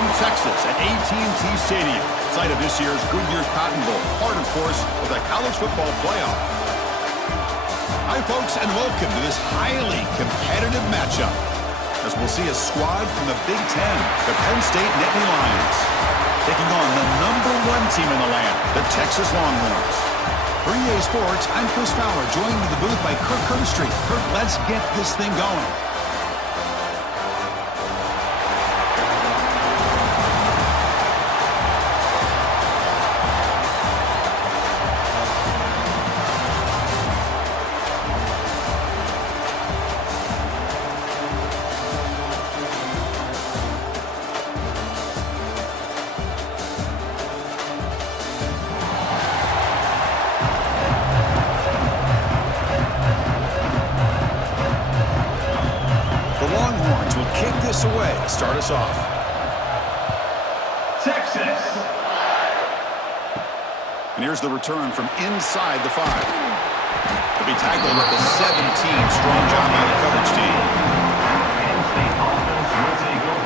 from Texas at AT&T Stadium, site of this year's Goodyear Cotton Bowl, part, of course, of the college football playoff. Hi, folks, and welcome to this highly competitive matchup, as we'll see a squad from the Big Ten, the Penn State Nittany Lions, taking on the #1 team in the land, the Texas Longhorns. For EA Sports, I'm Chris Fowler, joined in the booth by Kirk Curtis. Kirk, let's get this thing going. Away, start us off. Texas. And here's the return from inside the 5. To be tackled at the 17. Strong job by the coverage team.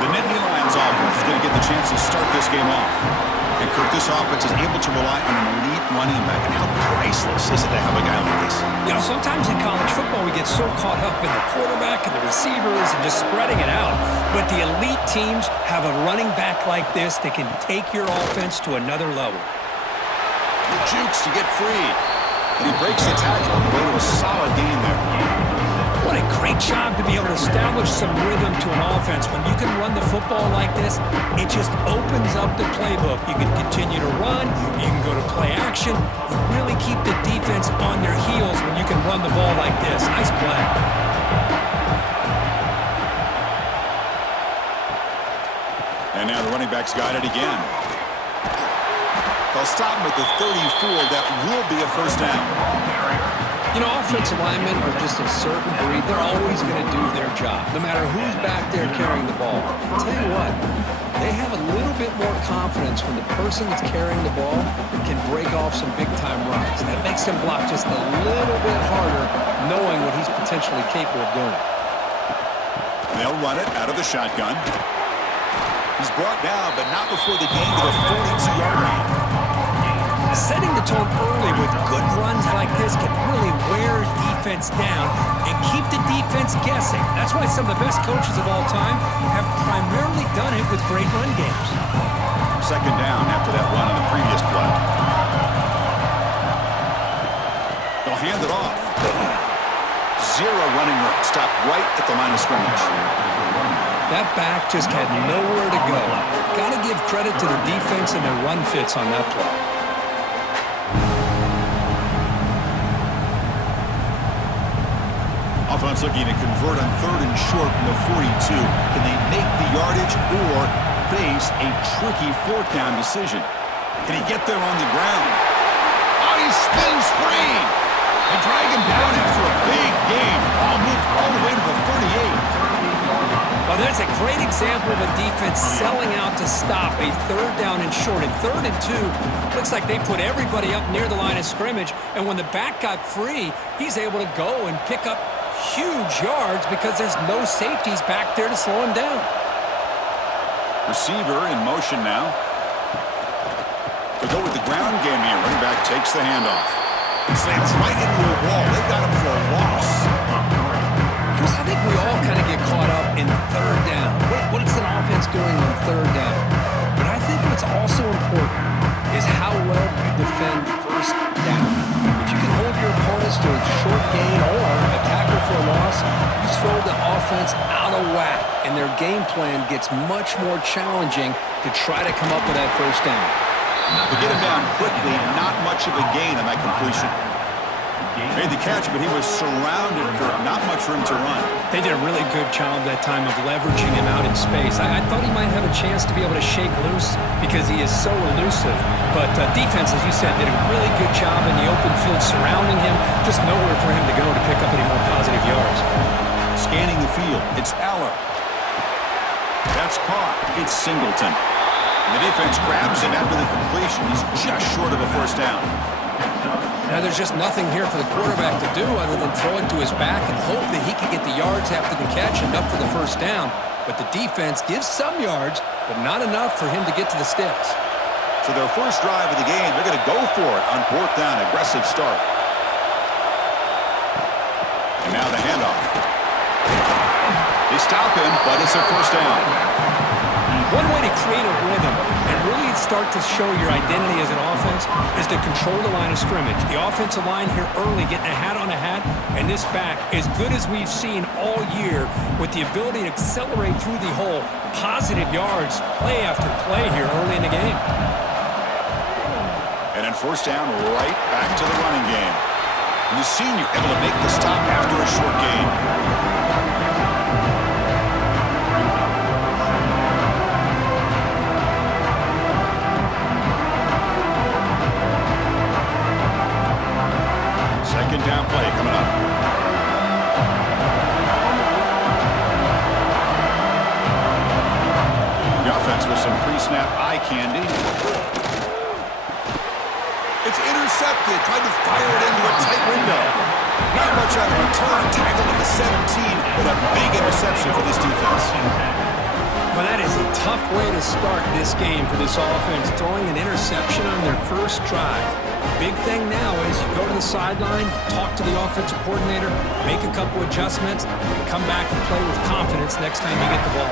The Nittany Lions offense is going to get the chance to start this game off. And Kirk, this offense is able to rely on an elite running back. And how priceless is it to have a guy like this? You know, sometimes in college football we get so caught up in the quarterback and the receivers and just spreading it out. But the elite teams have a running back like this that can take your offense to another level. Jukes to get free. And he breaks the tackle on the way to a solid gain there. What a great job to be able to establish some rhythm to an offense. When you can run the football like this, it just opens up the playbook. You can continue to run. You can go to play action. You really keep the defense on their heels when you can run the ball like this. Nice play. And now the running back's got it again. They'll stop him at the 34. That will be a first down. You know, offensive linemen are just a certain breed. They're always going to do their job, no matter who's back there carrying the ball. I'll tell you what, they have a little bit more confidence when the person that's carrying the ball can break off some big-time runs. That makes them block just a little bit harder, knowing what he's potentially capable of doing. They'll run it out of the shotgun. He's brought down, but not before the gain to the 42-yard line. Setting the tone early with good runs like this can really wear defense down and keep the defense guessing. That's why some of the best coaches of all time have primarily done it with great run games. Second down after that run on the previous play. They'll hand it off. Zero running room. Stop right at the line of scrimmage. That back just had nowhere to go. Got to give credit to the defense and their run fits on that play. Offense looking to convert on 3rd and short from the 42. Can they make the yardage or face a tricky 4th down decision? Can he get there on the ground? Oh, he spins free! They drag him down after a big game. Ball moved all the way to the 38. Well, that's a great example of a defense selling out to stop a 3rd down and short. And 3rd and 2, looks like they put everybody up near the line of scrimmage. And when the back got free, he's able to go and pick up huge yards because there's no safeties back there to slow him down. Receiver in motion now. To go with the ground game here. Running back takes the handoff. Slams right into a wall. They got him for a loss. Chris, I think we all kind of get caught up in 3rd down. What is an offense doing on 3rd down? But I think what's also important is how well you defend 1st down. If you can hold your opponents to a short gain or a tackle for a loss, you throw the offense out of whack, and their game plan gets much more challenging to try to come up with that 1st down. To get him down quickly, not much of a gain on that completion. Made the catch, but he was surrounded, Kirk. Not much room to run. They did a really good job that time of leveraging him out in space. I thought he might have a chance to be able to shake loose because he is so elusive. But defense, as you said, did a really good job in the open field surrounding him. Just nowhere for him to go to pick up any more positive yards. Scanning the field, it's Aller. That's caught. It's Singleton. The defense grabs him after the completion. He's just short of a 1st down. Now there's just nothing here for the quarterback to do other than throw it to his back and hope that he can get the yards after the catch enough for the 1st down. but the defense gives some yards, but not enough for him to get to the sticks. So their first drive of the game, they're going to go for it on 4th down. Aggressive start. And now the handoff. They stop him, but it's a first down. One way to create a rhythm and really start to show your identity as an offense is to control the line of scrimmage. The offensive line here early getting a hat on a hat, and this back, as good as we've seen all year, with the ability to accelerate through the hole, positive yards, play after play here early in the game. And then first down, right back to the running game. And the senior able to make the stop after a short gain. Second down play coming up. The offense with some pre-snap eye candy. It's intercepted. Tried to fire it into a tight window. Not much out of return. Tackled at the 17 with a big interception for this defense. Well, that is a tough way to start this game for this offense, throwing an interception on their first drive. Big thing now is you go to the sideline, talk to the offensive coordinator, make a couple adjustments, and come back and play with confidence next time you get the ball.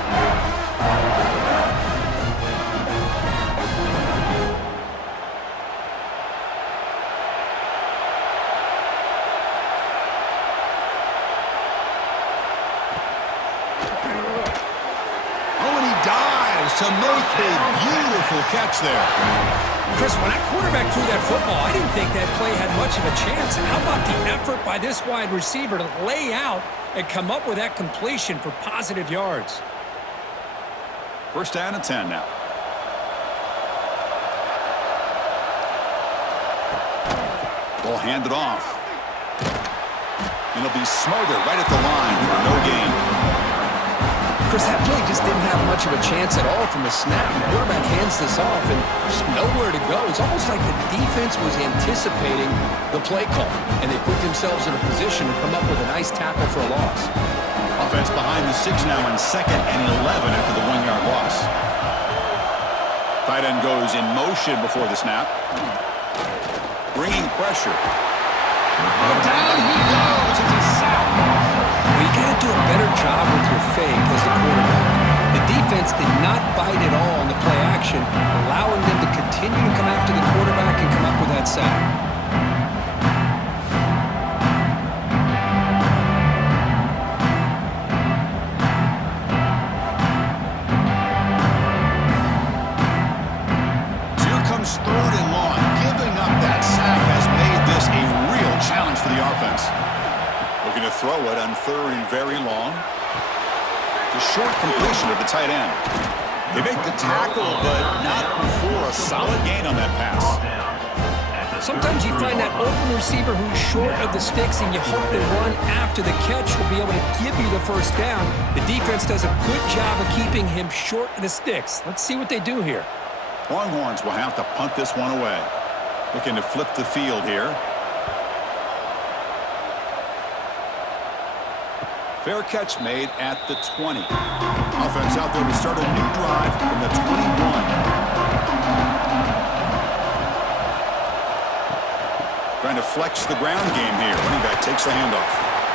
Oh, and he dives to make a beautiful catch there. Chris, when that quarterback threw that football, I didn't think that play had much of a chance. And how about the effort by this wide receiver to lay out and come up with that completion for positive yards? First down and 10 now. Ball handed off. And it'll be Smother right at the line for no gain. Chris, that play just didn't have much of a chance at all from the snap. The quarterback hands this off, and there's nowhere to go. It's almost like the defense was anticipating the play call, and they put themselves in a position to come up with a nice tackle for a loss. Offense behind the 6 now on 2nd and 11 after the 1-yard loss. Tight end goes in motion before the snap. Bringing pressure. Oh, down he goes. It's a sack. You got to do a better job with your fake as the quarterback. The defense did not bite at all on the play action, allowing them to continue to come after the quarterback and come up with that sack. So here comes 3rd and long. Giving up that sack has made this a real challenge for the offense. Looking to throw it on 3rd and very long. The short completion of the tight end. They make the tackle, but not before a solid gain on that pass. Sometimes you find that open receiver who's short of the sticks, and you hope the run after the catch will be able to give you the first down. The defense does a good job of keeping him short of the sticks. Let's see what they do here. Longhorns will have to punt this one away. Looking to flip the field here. Fair catch made at the 20. Offense out there to start a new drive from the 21. Trying to flex the ground game here. Running back takes the handoff.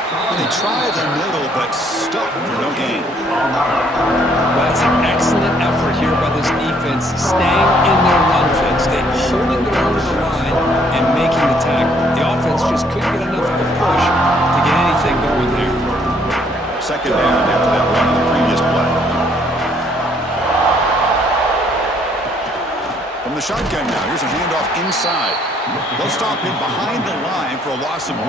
And they try the middle, but stuck for no gain. Well, that's an excellent effort here by this defense, staying in their run fence, then holding their own to the line and making the tackle. The offense just couldn't get enough of a push to get anything going there. Second down after that run on the previous play. From the shotgun now, here's a handoff inside. They'll stop him behind the line for a loss of 1.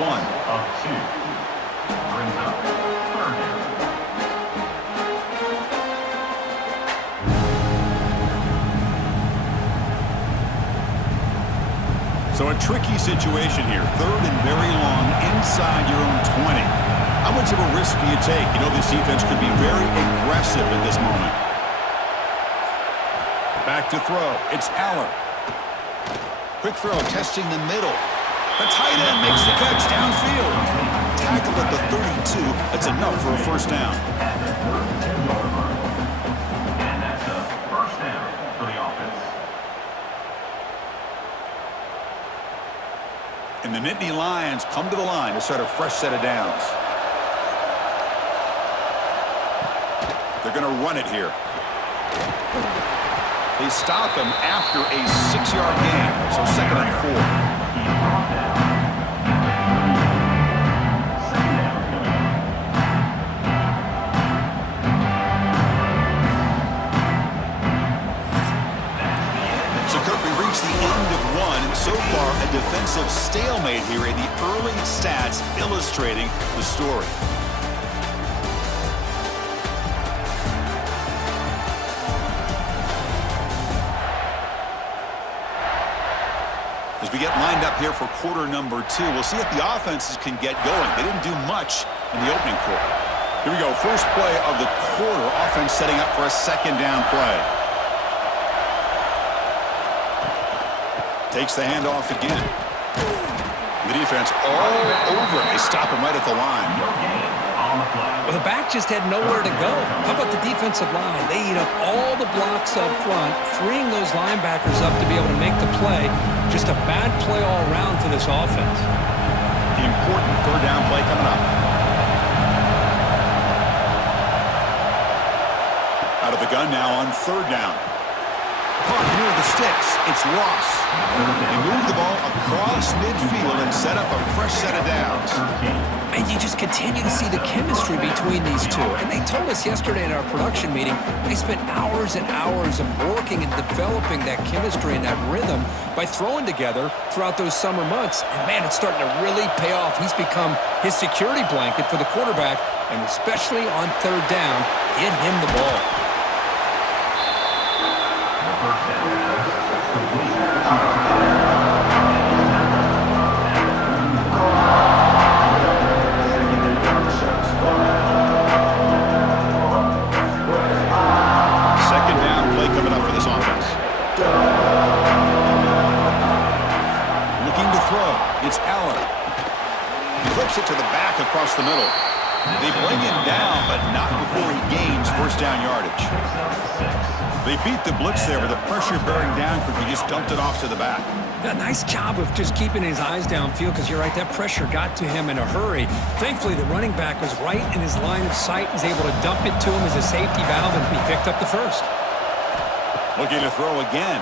So a tricky situation here. 3rd and very long inside your own 20. How much of a risk do you take? You know this defense could be very aggressive at this moment. Back to throw. It's Aller. Quick throw, testing the middle. The tight end makes the catch downfield. Tackled at the 32. 2. That's enough for a first down. And that's a first down for the offense. And the Nittany Lions come to the line to start a fresh set of downs. They're going to run it here. They stop him after a 6-yard gain, so 2nd and 4. So far, a defensive stalemate here in the early stats illustrating the story. As we get lined up here for quarter number 2, we'll see if the offenses can get going. They didn't do much in the opening quarter. Here we go, first play of the quarter. Offense setting up for a 2nd down play. Takes the handoff again. The defense all over. They stop him right at the line. Well, the back just had nowhere to go. How about the defensive line? They eat up all the blocks up front, freeing those linebackers up to be able to make the play. Just a bad play all around for this offense. The important 3rd down play coming up. Out of the gun now on 3rd down. Caught near the sticks. It's lost. They move the ball across midfield and set up a fresh set of downs. And you just continue to see the chemistry between these two. And they told us yesterday in our production meeting, they spent hours and hours of working and developing that chemistry and that rhythm by throwing together throughout those summer months. And, man, it's starting to really pay off. He's become his security blanket for the quarterback, and especially on 3rd down, get him the ball. It to the back across the middle. They bring him down, but not before he gains first down yardage. They beat the blitz there with the pressure bearing down because he just dumped it off to the back. A nice job of just keeping his eyes downfield because you're right, that pressure got to him in a hurry. Thankfully, the running back was right in his line of sight. He's able to dump it to him as a safety valve, and he picked up the first. Looking to throw again.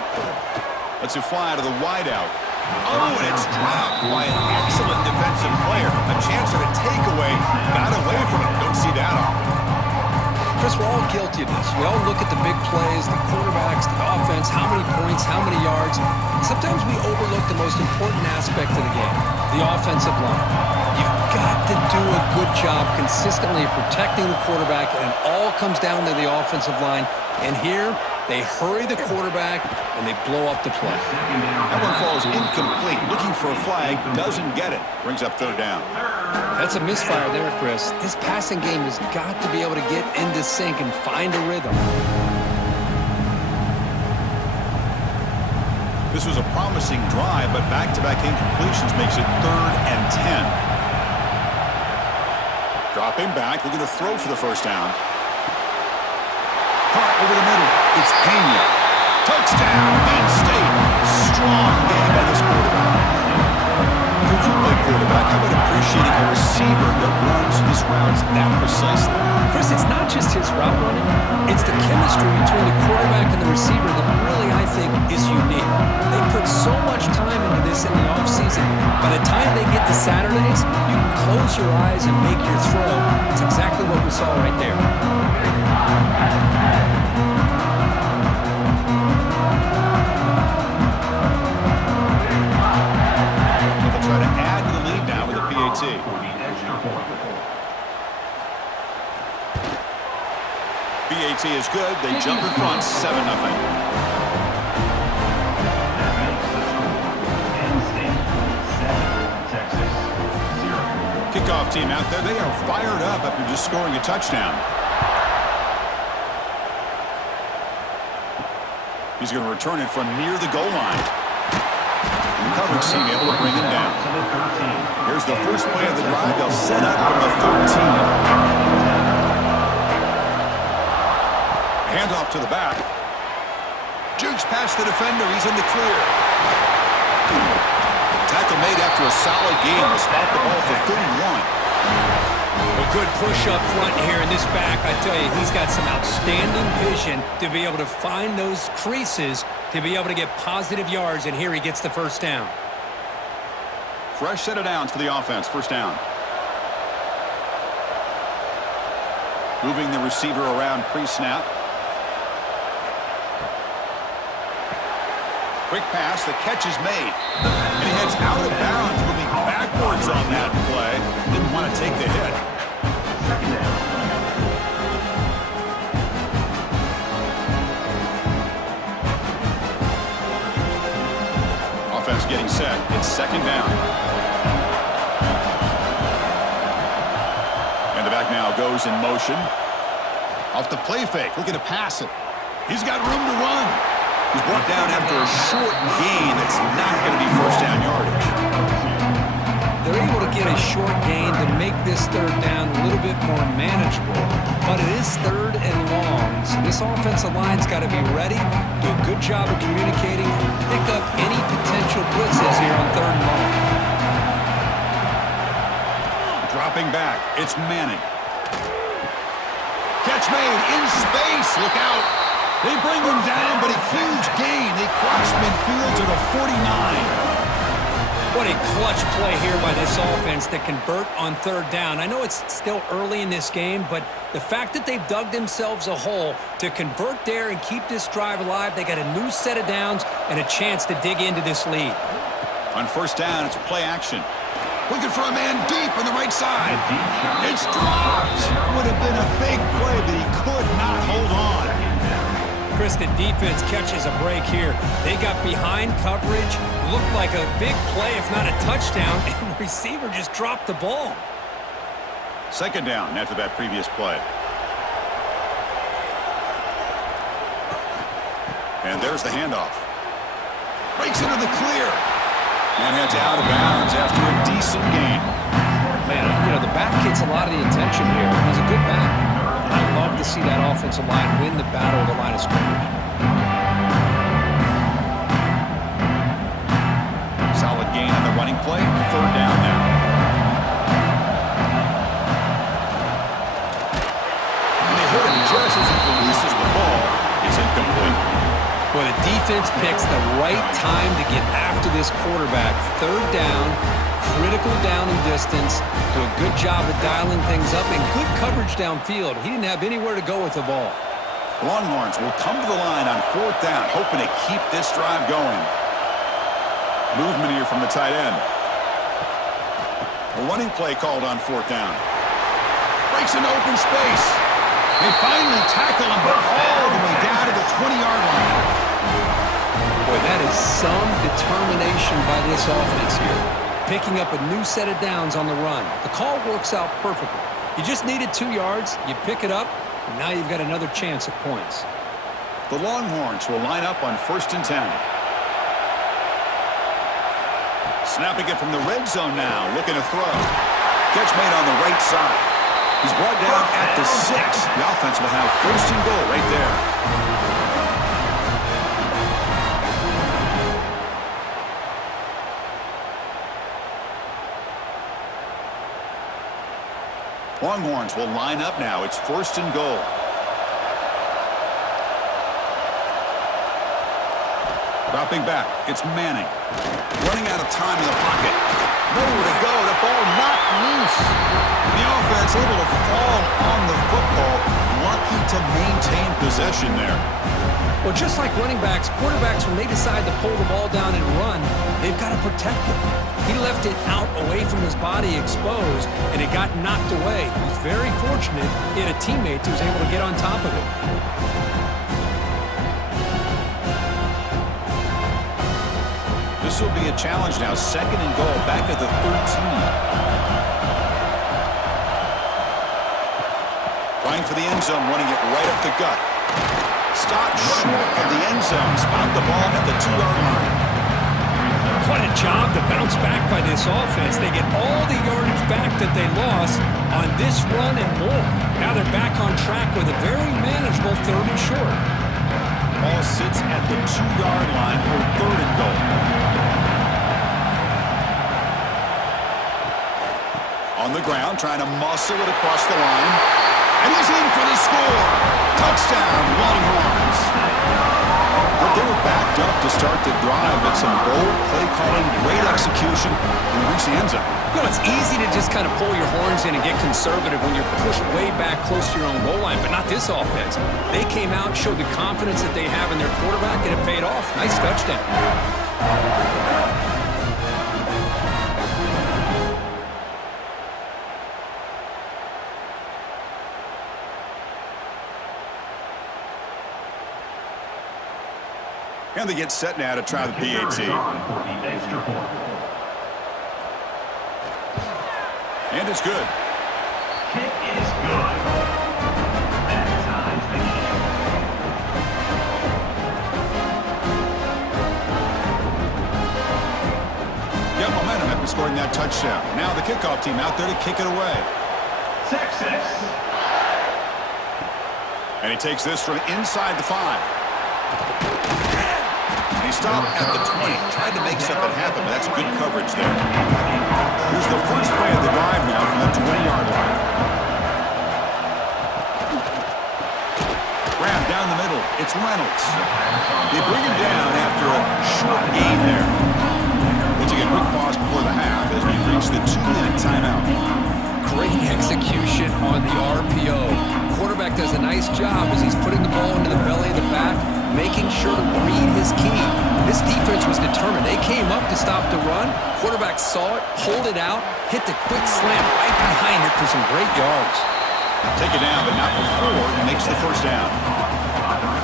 Lets it fly out of the wideout. Oh, and it's dropped by an excellent defensive player. A chance at a takeaway. Got away from it. Don't see that often. Chris, we're all guilty of this. We all look at the big plays, the quarterbacks, the offense, how many points, how many yards. Sometimes we overlook the most important aspect of the game, the offensive line. You've got to do a good job consistently protecting the quarterback, and it all comes down to the offensive line. And here, they hurry the quarterback, and they blow up the play. That one falls incomplete. Looking for a flag, doesn't get it. Brings up 3rd down. That's a misfire there, Chris. This passing game has got to be able to get into sync and find a rhythm. This was a promising drive, but back-to-back incompletions makes it 3rd and 10. Dropping back, looking to throw for the first down. Caught over the middle. It's Penn. Touchdown, Penn State. Strong game by this quarterback. If you play quarterback, how about appreciating a receiver that runs his routes that precisely? Chris, it's not just his route running. It's the chemistry between the quarterback and the receiver that really, I think, is unique. They put so much time into this in the offseason. By the time they get to Saturdays, you can close your eyes and make your throw. It's exactly what we saw right there. BAT is good. They jump in front, 7-0. Kickoff team out there. They are fired up after just scoring a touchdown. He's going to return it from near the goal line. The coverage team able to bring him down. Here's the first play of the drive. They'll set up from the 13. off to the back. Jukes past the defender. He's in the clear. Tackle made after a solid gain. Will spot the ball for 31. A good push up front here in this back. I tell you, he's got some outstanding vision to be able to find those creases, to be able to get positive yards, and here he gets the first down. Fresh set of downs for the offense. First down. Moving the receiver around pre-snap. Quick pass. The catch is made. And he heads out of bounds, moving backwards on that play. Didn't want to take the hit. Offense getting set. It's second down. And the back now goes in motion. Off the play fake. Looking to pass it. He's got room to run. He's brought down after a short gain that's not going to be first down yardage. They're able to get a short gain to make this third down a little bit more manageable, but it is third and long, so this offensive line's got to be ready, do a good job of communicating, and pick up any potential blitzes here on third and long. Dropping back, it's Manning. Catch made in space, look out. They bring him down, but a huge gain. They cross midfield to the 49. What a clutch play here by this offense to convert on third down. I know it's still early in this game, but the fact that they've dug themselves a hole to convert there and keep this drive alive, they got a new set of downs and a chance to dig into this lead. On first down, it's play action. Looking for a man deep on the right side. It's dropped. Would have been a big play, but he could not hold on. Chris, the defense catches a break here. They got behind coverage, looked like a big play, if not a touchdown, and the receiver just dropped the ball. Second down after that previous play. And there's the handoff. Breaks into the clear. And heads out of bounds after a decent gain. Man, you know, the back gets a lot of the attention here. It was a good back. I love to see that offensive line win the battle of the line of scrimmage. Solid gain on the running play. Third down now. And they hit him just as he releases the ball. It's incomplete. Well, the defense picks the right time to get after this quarterback. Third down, critical down and distance. Do a good job of dialing things up and good coverage downfield. He didn't have anywhere to go with the ball. Longhorns will come to the line on fourth down, hoping to keep this drive going. Movement here from the tight end. A running play called on fourth down. Breaks into open space. They finally tackle him, but all the way down to the 20-yard line. Boy, that is some determination by this offense here. Picking up a new set of downs on the run. The call works out perfectly. You just needed 2 yards, you pick it up, and now you've got another chance at points. The Longhorns will line up on 1st and 10. Snapping it from the red zone now, looking to throw. Catch made on the right side. He's brought down at the 6. The offense will have 1st and goal right there. Longhorns will line up now. It's 1st and goal. Dropping back. It's Manning. Running out of time in the pocket. Nowhere to go. The ball knocked loose. The offense able to fall on the football. Lucky to maintain possession there. Well, just like running backs, quarterbacks, when they decide to pull the ball down and run, they've got to protect it. He left it out away from his body exposed, and it got knocked away. He was very fortunate he had a teammate who was able to get on top of it. This will be a challenge now. 2nd and goal, back at the 13. Trying for the end zone, running it right up the gut. Stopped short of the end zone. Spot the ball at the 2-yard line. What a job to bounce back by this offense. They get all the yardage back that they lost on this run and more. Now they're back on track with a very manageable 3rd and short. Ball sits at the 2-yard line for 3rd and goal. On the ground, trying to muscle it across the line. And he's in for the score. Touchdown, Longhorns. But they were backed up to start the drive, but some bold play calling, great execution, and reach the end zone. You know, it's easy to just kind of pull your horns in and get conservative when you're pushed way back close to your own goal line, but not this offense. They came out, showed the confidence that they have in their quarterback, and it paid off. Nice touchdown. And they get set now to try the PAT. And it's good. Kick is good. That ties the game. Got momentum after scoring that touchdown. Now the kickoff team out there to kick it away. Texas. And he takes this from inside the 5. He stopped at the 20. Tried to make something happen, but that's good coverage there. Here's the first play of the drive now from the 20-yard line. Grab down the middle. It's Reynolds. They bring him down after a short gain there. We'll take a quick pause before the half as we reach the 2-minute timeout. Great execution on the RPO. Quarterback does a nice job as he's putting the ball into the belly of the back, making sure to read his key. This defense was determined. They came up to stop the run. Quarterback saw it, pulled it out, hit the quick slam right behind it for some great yards. Take it down, but not before he makes the first down.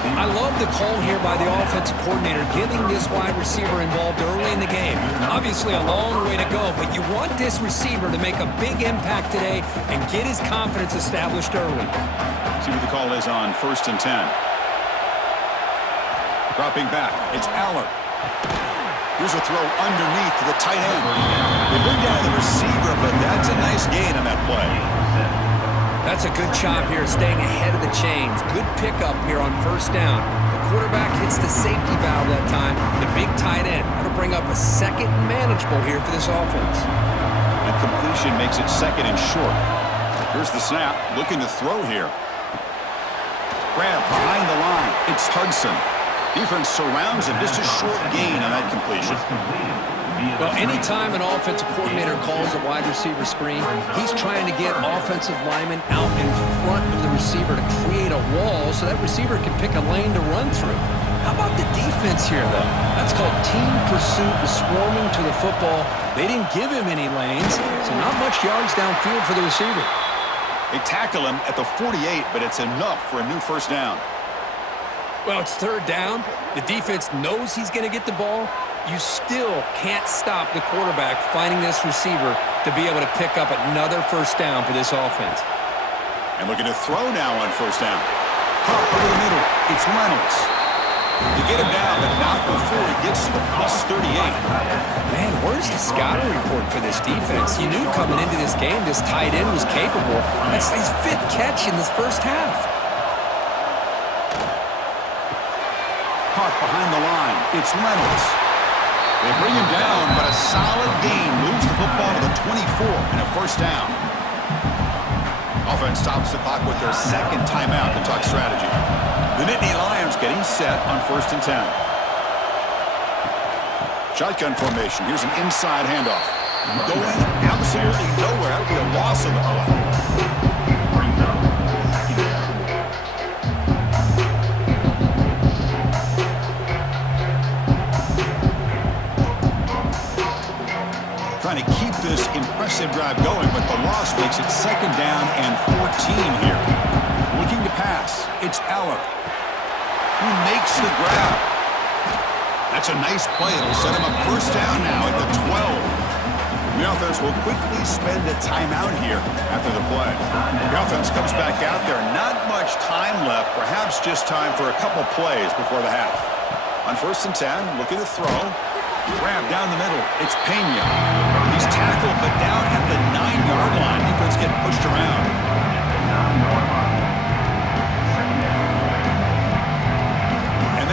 I love the call here by the offensive coordinator, getting this wide receiver involved early in the game. Obviously a long way to go, but you want this receiver to make a big impact today and get his confidence established early. See what the call is on 1st and 10. Dropping back, it's Aller. Here's a throw underneath to the tight end. They bring down the receiver, but that's a nice gain on that play. That's a good job here, staying ahead of the chains. Good pickup here on 1st down. The quarterback hits the safety valve that time. The big tight end. That'll bring up a 2nd and manageable here for this offense. And completion makes it 2nd and short. Here's the snap, looking to throw here. Grab behind the line. It's Hudson. Defense surrounds him. Just a short gain on that completion. Well, anytime an offensive coordinator calls a wide receiver screen, he's trying to get offensive linemen out in front of the receiver to create a wall so that receiver can pick a lane to run through. How about the defense here, though? That's called team pursuit and swarming to the football. They didn't give him any lanes, so not much yards downfield for the receiver. They tackle him at the 48, but it's enough for a new first down. Well, it's 3rd down. The defense knows he's going to get the ball. You still can't stop the quarterback finding this receiver to be able to pick up another first down for this offense. And looking to throw now on 1st down. Pop over the middle. It's Reynolds. They get him down, but not before he gets to the +38. Man, where's the scouting report for this defense? You knew coming into this game this tight end was capable. That's his 5th catch in this first half. Caught behind the line. It's Reynolds. They bring him down, but a solid gain moves the football to the 24 and a first down. Offense stops the clock with their 2nd timeout to talk strategy. The Nittany Lions getting set on 1st and 10. Shotgun formation. Here's an inside handoff. Going absolutely nowhere. That would be a loss of the play. Trying to keep this impressive drive going, but the loss makes it 2nd down and 14 here. Looking to pass. It's Aller, who makes the grab. That's a nice play. It'll set him up first down now at the 12. The offense will quickly spend a timeout here after the play. The offense comes back out there. Not much time left. Perhaps just time for a couple plays before the half. On 1st and 10, looking to throw. Grab down the middle. It's Penn. He's tackled, but down at the 9-yard line. Defense getting pushed around. And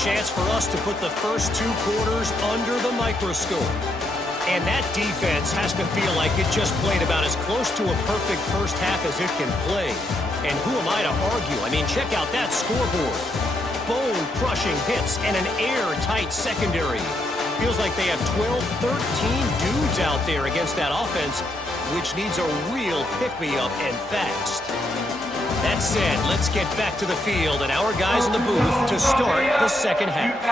chance for us to put the first 2 quarters under the microscope. And that defense has to feel like it just played about as close to a perfect first half as it can play. And who am I to argue? I mean, check out that scoreboard. Bone-crushing hits and an airtight secondary. Feels like they have 12, 13 dudes out there against that offense, which needs a real pick-me-up and fast. That said, let's get back to the field and our guys in the booth to start the second half. The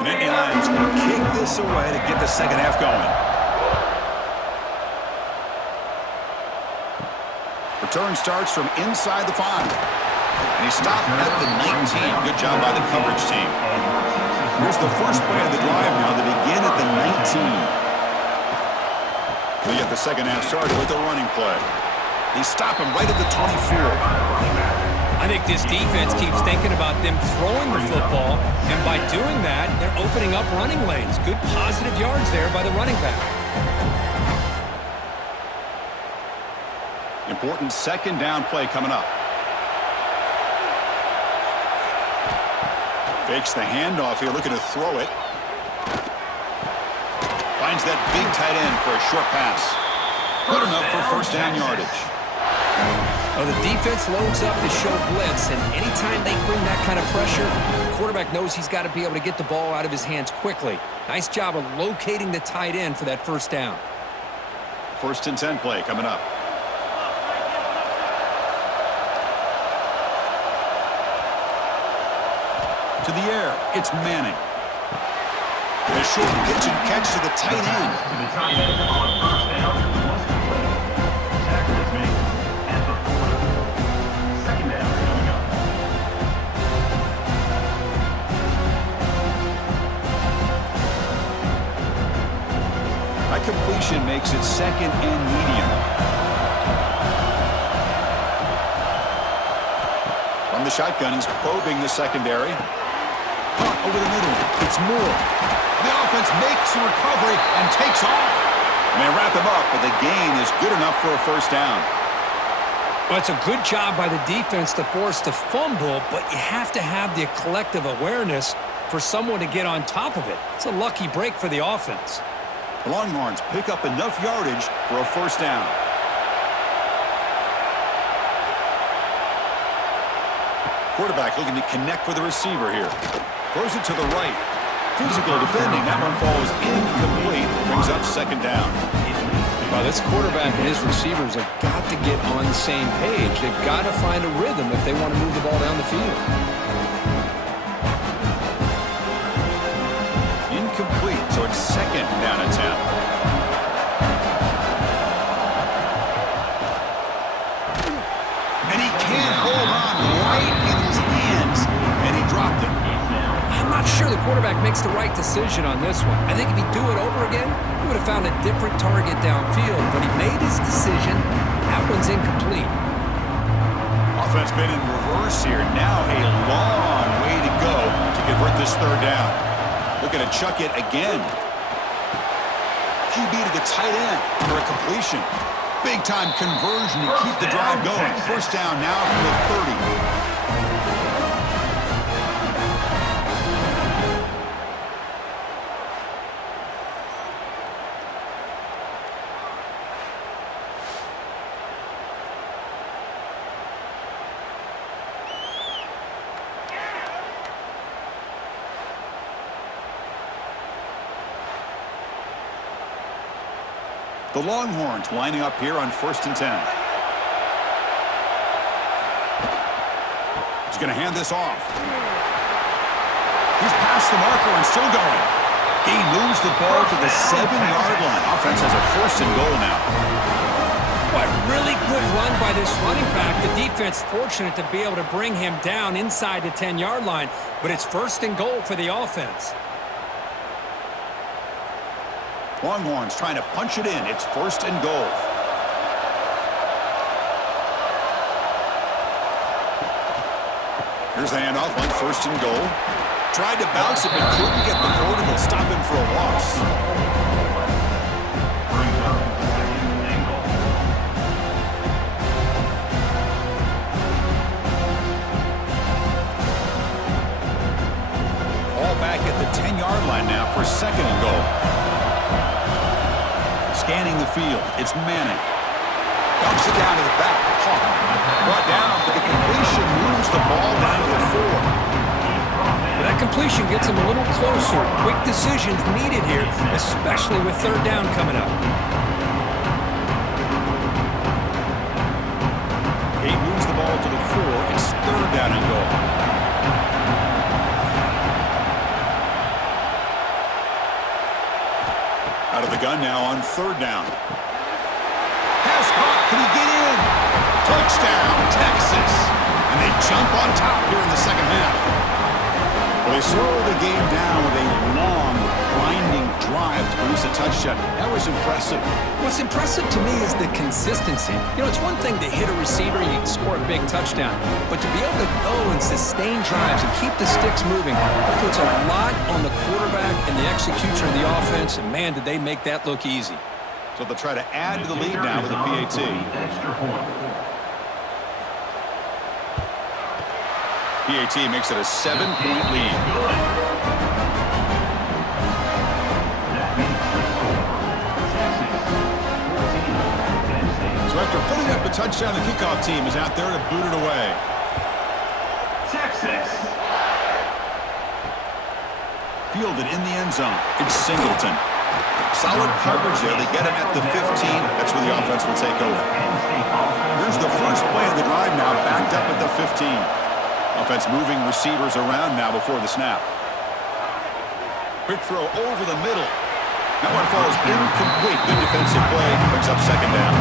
Nittany Lions will kick this away to get the second half going. Return starts from inside the 5. And he stopped at the 19. Good job by the coverage team. Here's the first play of the drive now. They begin at the 19. We get the second half started with a running play. They stop him right at the 24. I think this defense keeps thinking about them throwing the football, and by doing that, they're opening up running lanes. Good positive yards there by the running back. Important second down play coming up. Fakes the handoff here, looking to throw it. Finds that big tight end for a short pass. Good enough for first down yardage. Well, the defense loads up to show blitz, and anytime they bring that kind of pressure, the quarterback knows he's got to be able to get the ball out of his hands quickly. Nice job of locating the tight end for that first down. First and 10 play coming up. To the air, it's Manning. And a short pitch and catch to the tight end. The tight end on first down was complete. Tackle is made at the 40. Second down coming up. That completion makes it second and medium. From the shotgun, he's probing the secondary. Punt over the middle. It's Moore. The offense makes the recovery and takes off. And they wrap him up, but the gain is good enough for a first down. Well, it's a good job by the defense to force the fumble, but you have to have the collective awareness for someone to get on top of it. It's a lucky break for the offense. The Longhorns pick up enough yardage for a first down. Quarterback looking to connect with the receiver here. Throws it to the right. Physical defending. That one falls incomplete. Brings up second down. Well, this quarterback and his receivers have got to get on the same page. They've got to find a rhythm if they want to move the ball down the field. Incomplete, so it's second down attempt. And he can't hold on right in his hands. And he dropped it. I'm not sure the quarterback makes the right decision on this one. I think if he'd do it over again, he would have found a different target downfield, but he made his decision. That one's incomplete. Offense been in reverse here. Now a long way to go to convert this third down. Looking to chuck it again. QB to the tight end for a completion. Big-time conversion to keep the drive going. First down now from the 30. The Longhorns lining up here on first and 10. He's going to hand this off. He's past the marker and still going. He moves the ball to the 7-yard line. Offense has a first and goal now. What a really good run by this running back. The defense fortunate to be able to bring him down inside the 10-yard line, but it's first and goal for the offense. Longhorns trying to punch it in. It's first and goal. Here's the handoff on first and goal. Tried to bounce it, but couldn't get the portal. Stop him for a loss. Brings up second and goal. 10-yard line now for 2nd and goal. Scanning the field, it's Manning. Dumps it down to the back. Hawk brought down, but the completion moves the ball down to the 4. That completion gets him a little closer. Quick decisions needed here, especially with 3rd down coming up. He moves the ball to the 4. It's 3rd down and goal. Out of the gun now on 3rd down. Pass caught. Can he get in? Touchdown, Texas. And they jump on top here in the second half. Well, they slow the game down with a long, grinding drive to produce a touchdown. That was impressive. What's impressive to me is the consistency. You know, it's one thing to hit a receiver and you can score a big touchdown, but to be able to go and sustain drives and keep the sticks moving, that puts a lot on the quarterback and the execution of the offense, and man, did they make that look easy. So they'll try to add to the lead now with a PAT. PAT makes it a 7-point lead. So after putting up a touchdown, the kickoff team is out there to boot it away. Texas. Fielded in the end zone. It's Singleton. Solid coverage there. They get him at the 15. That's where the offense will take over. Here's the first play of the drive now, backed up at the 15. Offense moving receivers around now before the snap. Quick throw over the middle. That one falls incomplete. Good defensive play. Brings up 2nd down.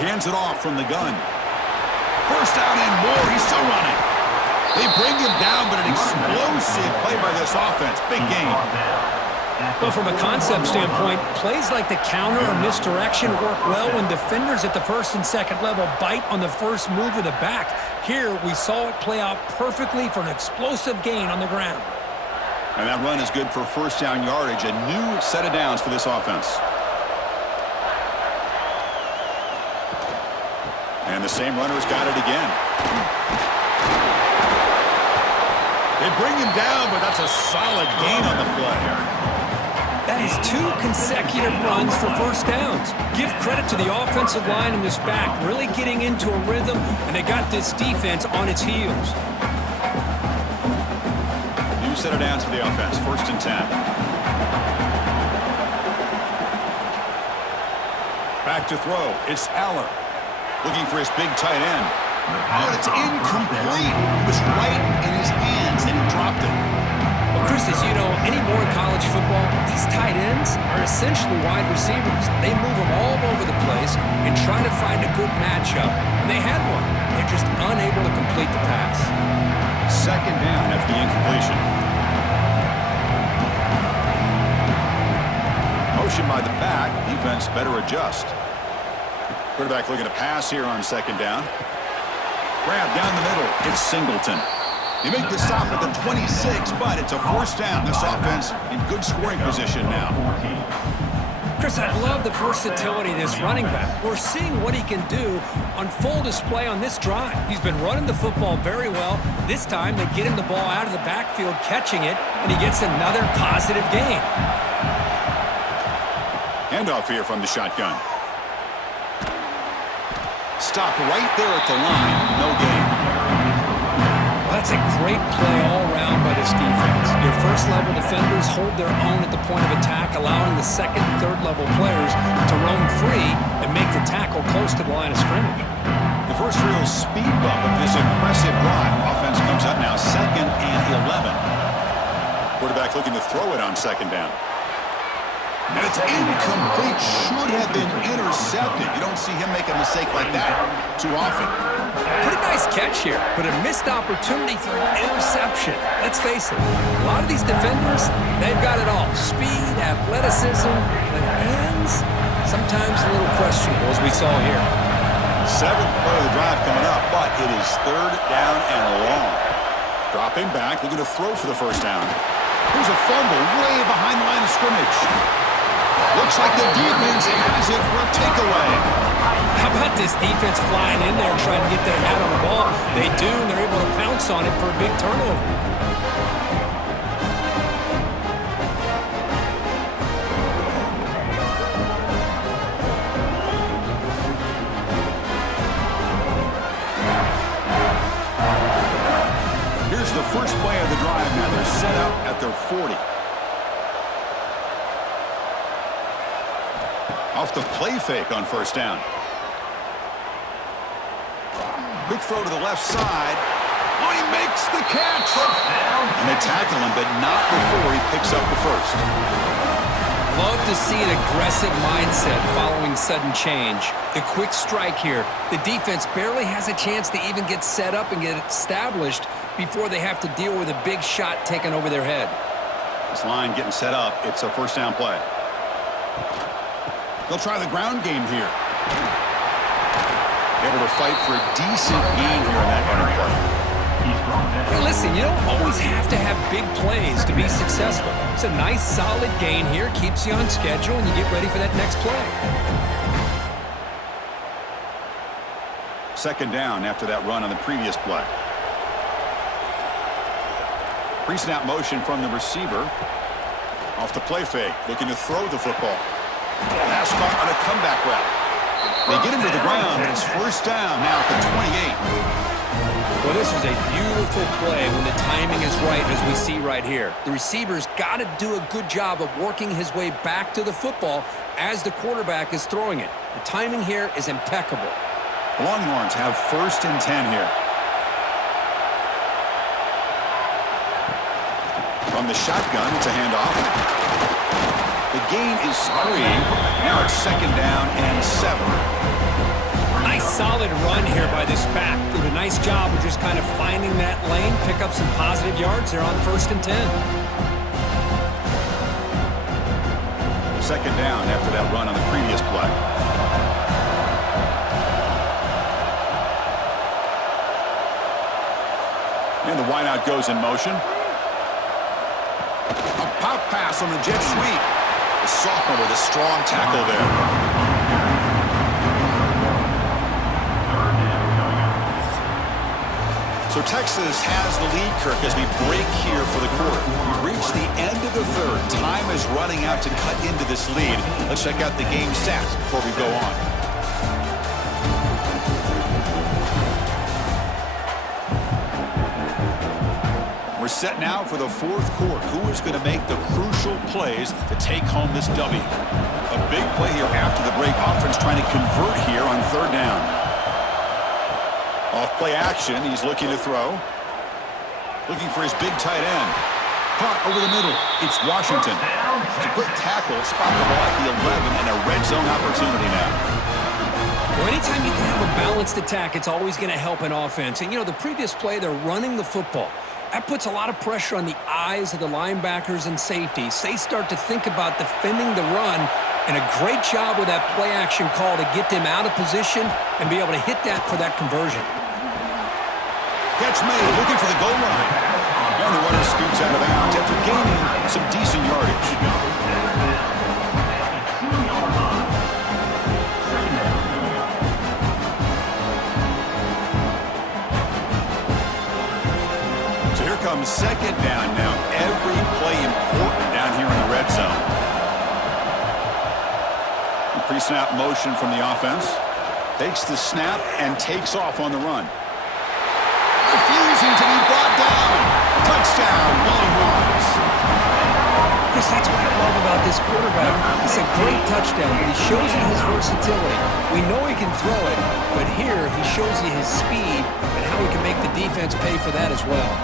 Hands it off from the gun. First down and more. He's still running. They bring him down, but an explosive play by this offense. Big game. Well, from a concept standpoint, plays like the counter or misdirection work well when defenders at the 1st and 2nd level bite on the first move of the back. Here, we saw it play out perfectly for an explosive gain on the ground. And that run is good for 1st down yardage. A new set of downs for this offense. And the same runner's got it again. They bring him down, but that's a solid gain on the play. That is 2 consecutive runs for 1st downs. Give credit to the offensive line in this back, really getting into a rhythm, and they got this defense on its heels. New set of downs for the offense. 1st and 10. Back to throw. It's Aller. Looking for his big tight end. Oh, it's incomplete. It was right in his hands, and he dropped it. Well, Chris, as you know, anymore in college football, these tight ends are essentially wide receivers. They move them all over the place and try to find a good matchup. And they had one. They're just unable to complete the pass. 2nd down after the incompletion. Motion by the back. Defense better adjust. Quarterback looking to pass here on 2nd down. Grab down the middle. It's Singleton. They make the stop at the 26, but it's a 1st down. This offense in good scoring position now. Chris, I love the versatility of this running back. We're seeing what he can do on full display on this drive. He's been running the football very well. This time, they get him the ball out of the backfield, catching it, and he gets another positive gain. Handoff here from the shotgun. Stopped right there at the line. No gain. That's a great play all around by this defense. Your 1st-level defenders hold their own at the point of attack, allowing the 2nd and 3rd-level players to roam free and make the tackle close to the line of scrimmage. The first real speed bump of this impressive drive. Offense comes up now 2nd and 11. Quarterback looking to throw it on 2nd down. And it's incomplete. Should have been intercepted. You don't see him make a mistake like that too often. Pretty nice catch here, but a missed opportunity for an interception. Let's face it, a lot of these defenders, they've got it all. Speed, athleticism, but hands, sometimes a little questionable, as we saw here. 7th play of the drive coming up, but it is third down and long. Dropping back, looking to throw for the first down. Here's a fumble way behind the line of scrimmage. Looks like the defense has it for a takeaway. How about this defense flying in there trying to get their hat on the ball? They do, and they're able to pounce on it for a big turnover. Here's the first play of the drive now. They're set up at their 40. Off the play fake on first down. Quick throw to the left side. Oh, he makes the catch. And they tackle him, but not before he picks up the first. Love to see an aggressive mindset following sudden change. The quick strike here. The defense barely has a chance to even get set up and get established before they have to deal with a big shot taken over their head. This line getting set up. It's a first down play. They'll try the ground game here. Able to fight for a decent gain here in that running play. Hey, listen, you don't always have to have big plays to be successful. It's a nice, solid gain here. Keeps you on schedule, and you get ready for that next play. Second down after that run on the previous play. Pre-snap motion from the receiver. Off the play fake, looking to throw the football. Pass caught on a comeback route. They get him to the ground, and it's first down now at the 28. Well, this is a beautiful play when the timing is right, as we see right here. The receiver's got to do a good job of working his way back to the football as the quarterback is throwing it. The timing here is impeccable. The Longhorns have first and 10 here. From the shotgun, it's a handoff. The gain is 3. Now it's second down and 7. Nice solid run here by this back. Did a nice job of just kind of finding that lane, pick up some positive yards. They're on first and 10. Second down after that run on the previous play. And the wideout goes in motion. A pop pass on the jet sweep. The sophomore with a strong tackle there. So Texas has the lead, Kirk, as we break here for the quarter. We've reached the end of the third. Time is running out to cut into this lead. Let's check out the game stats before we go on. We're set now for the fourth quarter. Who is going to make the crucial plays to take home this W? A big play here after the break. Offense trying to convert here on third down. Off play action, he's looking to throw. Looking for his big tight end. Caught over the middle. It's Washington. It's a quick tackle. Spot the ball at the 11 and a red zone opportunity now. Well, anytime you can have a balanced attack, it's always going to help an offense. And, you know, the previous play, they're running the football. That puts a lot of pressure on the eyes of the linebackers and safeties. They start to think about defending the run, and a great job with that play action call to get them out of position and be able to hit that for that conversion. Catch made, looking for the goal line. And the runner scoots out of bounds after gaining some decent yardage. So here comes second down now. Every play important down here in the red zone. Pre-snap motion from the offense. Takes the snap and takes off on the run. Refusing to be brought down. Touchdown, Longhorns. Chris, that's what I love about this quarterback. It's a great touchdown, but he shows you his versatility. We know he can throw it, but here he shows you his speed and how he can make the defense pay for that as well.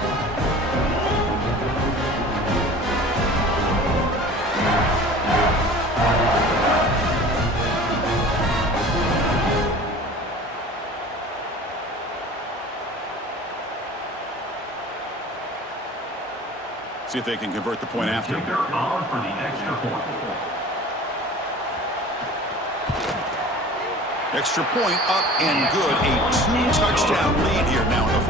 See if they can convert the point after. Kicker on for the extra point. Extra point up and good. A 2-touchdown lead here now in the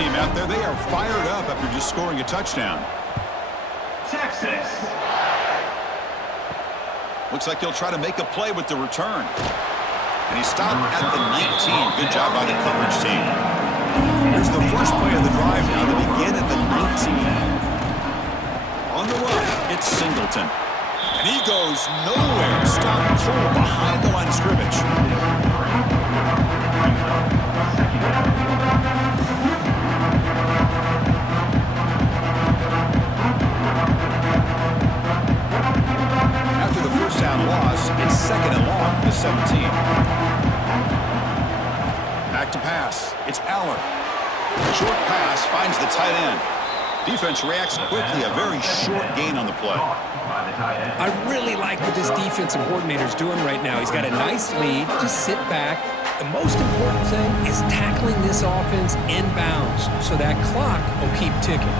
team out there, they are fired up after just scoring a touchdown. Texas. Looks like he'll try to make a play with the return. And he stopped at the 19. Good job by the coverage team. Here's the first play of the drive now to begin at the 19. On the run, it's Singleton. And he goes nowhere. Stopped cold behind the line of scrimmage. After the first down loss, it's second and long for the 17. Back to pass. It's Aller. Short pass finds the tight end. Defense reacts quickly. A very short gain on the play. I really like what this defensive coordinator is doing right now. He's got a nice lead. Just sit back. The most important thing is tackling this offense inbounds so that clock will keep ticking.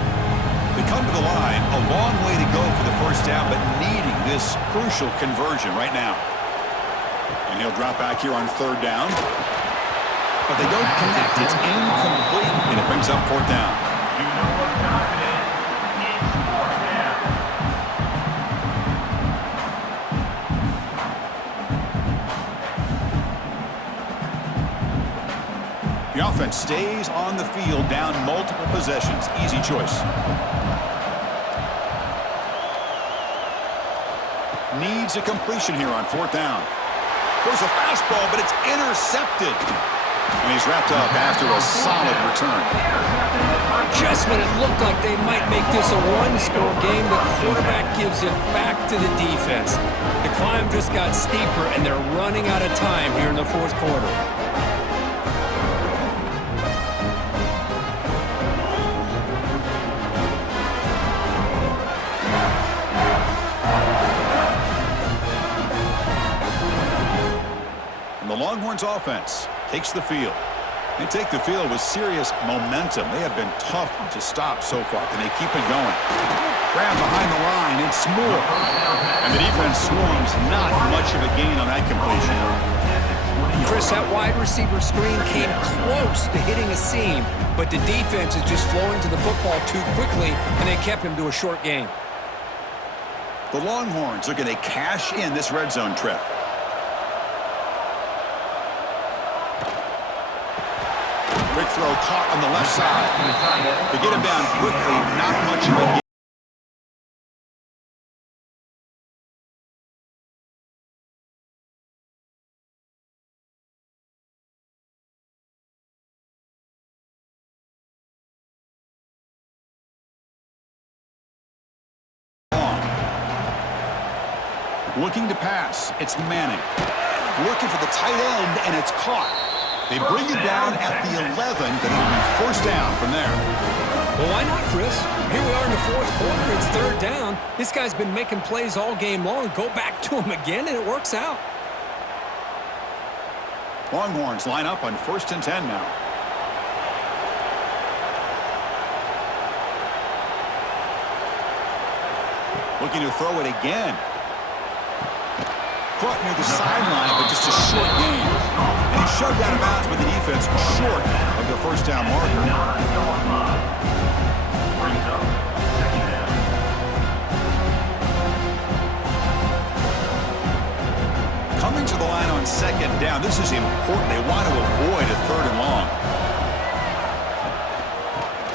They come to the line. A long way to go for the first down, but needing this crucial conversion right now. And he'll drop back here on third down. But they don't connect. It's incomplete, and it brings up fourth down. You know what time it is. It's fourth down. The offense stays on the field, down multiple possessions. Easy choice. Needs a completion here on fourth down. Goes a fastball, but it's intercepted. And he's wrapped up after a solid return. Just when it looked like they might make this a one-score game, the quarterback gives it back to the defense. The climb just got steeper, and they're running out of time here in the fourth quarter. The Longhorns offense takes the field. They take the field with serious momentum. They have been tough to stop so far. Can they keep it going? Grab behind the line. It's Moore. And the defense swarms. Not much of a gain on that completion. Chris, that wide receiver screen came close to hitting a seam, but the defense is just flowing to the football too quickly, and they kept him to a short gain. The Longhorns are going to cash in this red zone trip. Quick throw caught on the left side. To get him down quickly, not much of a gain. Looking to pass. It's Manning. Looking for the tight end, and it's caught. They bring it down at the 11, but it'll be first down from there. Well, why not, Chris? Here we are in the fourth quarter. It's third down. This guy's been making plays all game long. Go back to him again, and it works out. Longhorns line up on 1st and 10 now. Looking to throw it again. Caught near the sideline, but just a short gain. And he shoved out of bounds with the defense short of the first down marker. Brings up second down. Coming to the line on second down, this is important. They want to avoid a third and long.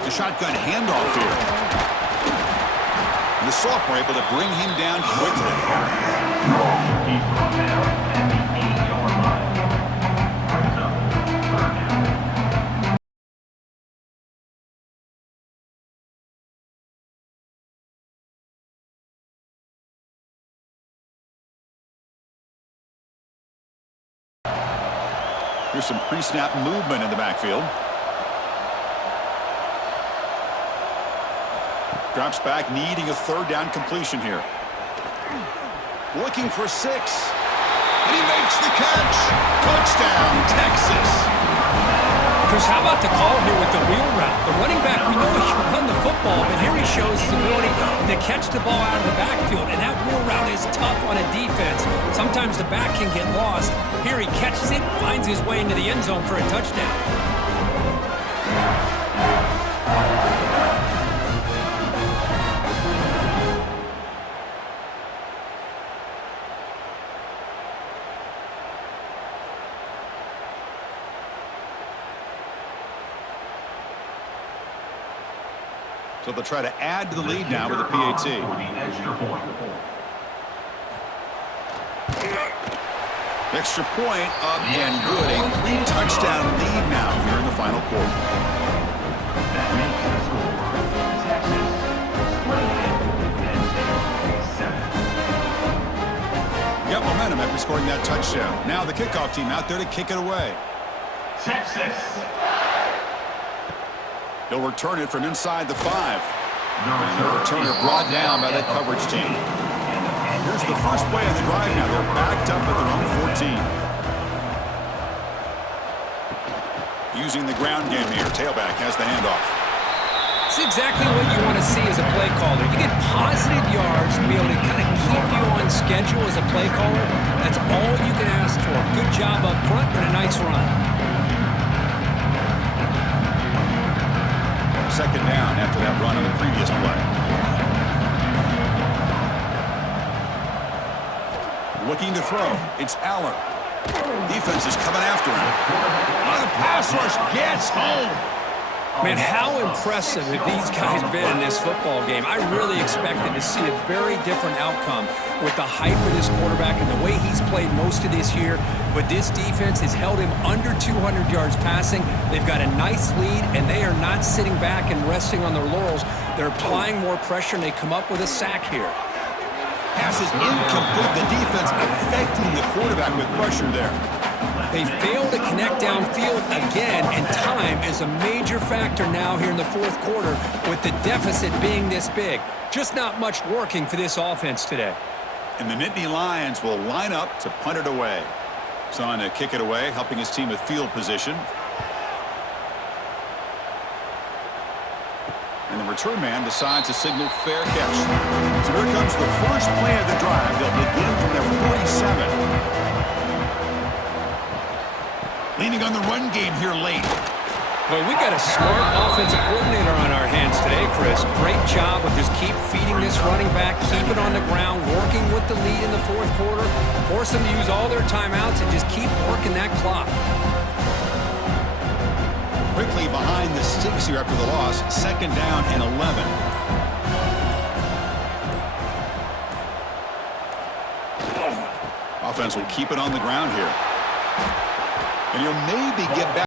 The shotgun handoff here. And the sophomore able to bring him down quickly. He's brought down at the 8-yard line. Brings up third down. Here's some pre-snap movement in the backfield. Drops back, needing a third down completion here. Looking for 6. And he makes the catch. Touchdown, Texas. Chris, how about the call here with the wheel route? The running back, we know he can run the football, but here he shows his ability to catch the ball out of the backfield, and that wheel route is tough on a defense. Sometimes the back can get lost. Here he catches it, finds his way into the end zone for a touchdown. So they'll try to add to the lead now with a PAT. For the extra point. Extra point up and good. A 3-touchdown lead now here in the final quarter. That makes the score Texas 28 and State 7. Got momentum after scoring that touchdown. Now the kickoff team out there to kick it away. Texas. He'll return it from inside the 5. And the returner returner brought down by that coverage team. Here's the first play of the drive now. They're backed up at their own 14. Using the ground game here. Tailback has the handoff. It's exactly what you want to see as a play caller. You get positive yards to be able to kind of keep you on schedule as a play caller. That's all you can ask for. Good job up front and a nice run. Second down after that run on the previous play. Looking to throw. It's Allen. Defense is coming after him. The pass rush gets home. Man, how impressive have these guys been in this football game? I really expected to see a very different outcome with the hype of this quarterback and the way he's played most of this year. But this defense has held him under 200 yards passing. They've got a nice lead, and they are not sitting back and resting on their laurels. They're applying more pressure, and they come up with a sack here. Pass is incomplete. The defense affecting the quarterback with pressure there. They failed to connect downfield again, and time is a major factor now here in the fourth quarter with the deficit being this big. Just not much working for this offense today. And the Nittany Lions will line up to punt it away. Son to kick it away, helping his team with field position. And the return man decides to signal fair catch. So here comes the first play of the drive. They'll begin from their 47. Leaning on the run game here late. Well, we got a smart offensive coordinator on our hands today, Chris. Great job of just keep feeding this running back, keep it on the ground, working with the lead in the fourth quarter, force them to use all their timeouts and just keep working that clock. Quickly behind the sticks here after the loss. Second down and 11. Offense will keep it on the ground here. And he'll maybe get back.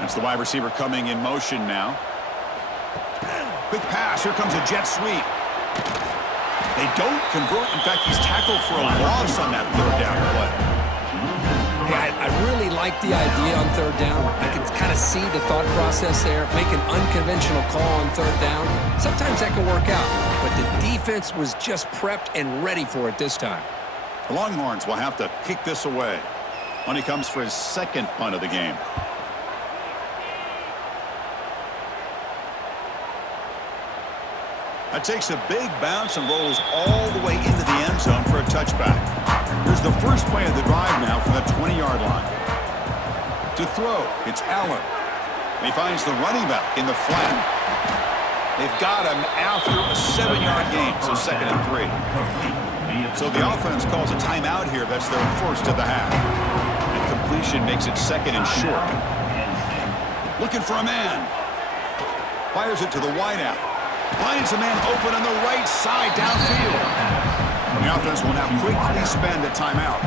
That's the wide receiver coming in motion now. Quick pass. Here comes a jet sweep. They don't convert. In fact, he's tackled for a loss on that third down play. Yeah, I really like the idea on third down. I can kind of see the thought process there. Make an unconventional call on third down. Sometimes that can work out, but the defense was just prepped and ready for it this time. The Longhorns will have to kick this away when he comes for his second punt of the game. That takes a big bounce and rolls all the way into the end zone for a touchback. Here's the first play of the drive now from the 20-yard line. To throw, it's Allen. He finds the running back in the flat. They've got him after a 7-yard gain, so 2nd and 3. So the offense calls a timeout here. That's their first of the half. And completion makes it 2nd and short. Looking for a man. Fires it to the wideout. Finds a man open on the right side downfield. The offense will now quickly spend a timeout.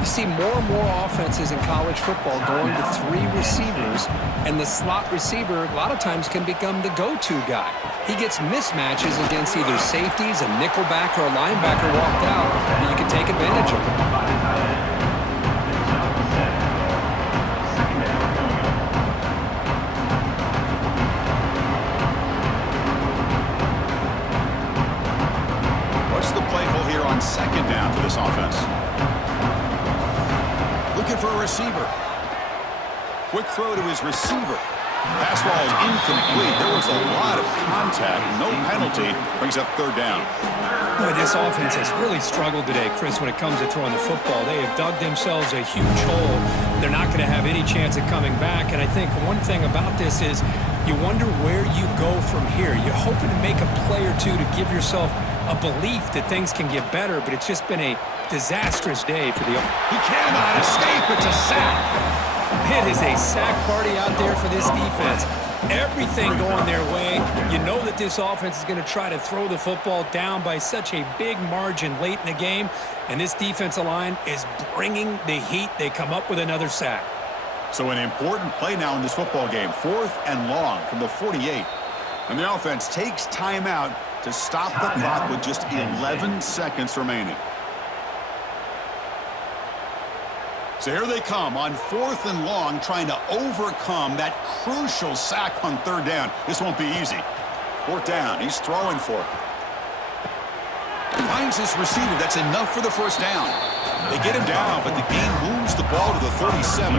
You see more and more offenses in college football going to 3 receivers, and the slot receiver a lot of times can become the go-to guy. He gets mismatches against either safeties, a nickelback, or a linebacker walked out, and you can take advantage of it. Second down for this offense. Looking for a receiver. Quick throw to his receiver. Pass ball is incomplete. There was a lot of contact. No penalty. Brings up third down. Boy, this offense has really struggled today, Chris, when it comes to throwing the football. They have dug themselves a huge hole. They're not going to have any chance of coming back. And I think one thing about this is you wonder where you go from here. You're hoping to make a play or two to give yourself a belief that things can get better, but it's just been a disastrous day for the offense. He cannot escape. It's a sack. It is a sack party out there for this defense. Everything going their way. You know that this offense is going to try to throw the football down by such a big margin late in the game, and this defensive line is bringing the heat. They come up with another sack. So an important play now in this football game. 4th and long from the 48. And the offense takes timeout to stop the clock with just 11 seconds remaining. So here they come on 4th and long, trying to overcome that crucial sack on 3rd down. This won't be easy. 4th down, he's throwing for it. Finds his receiver. That's enough for the first down. They get him down, but the game moves the ball to the 37.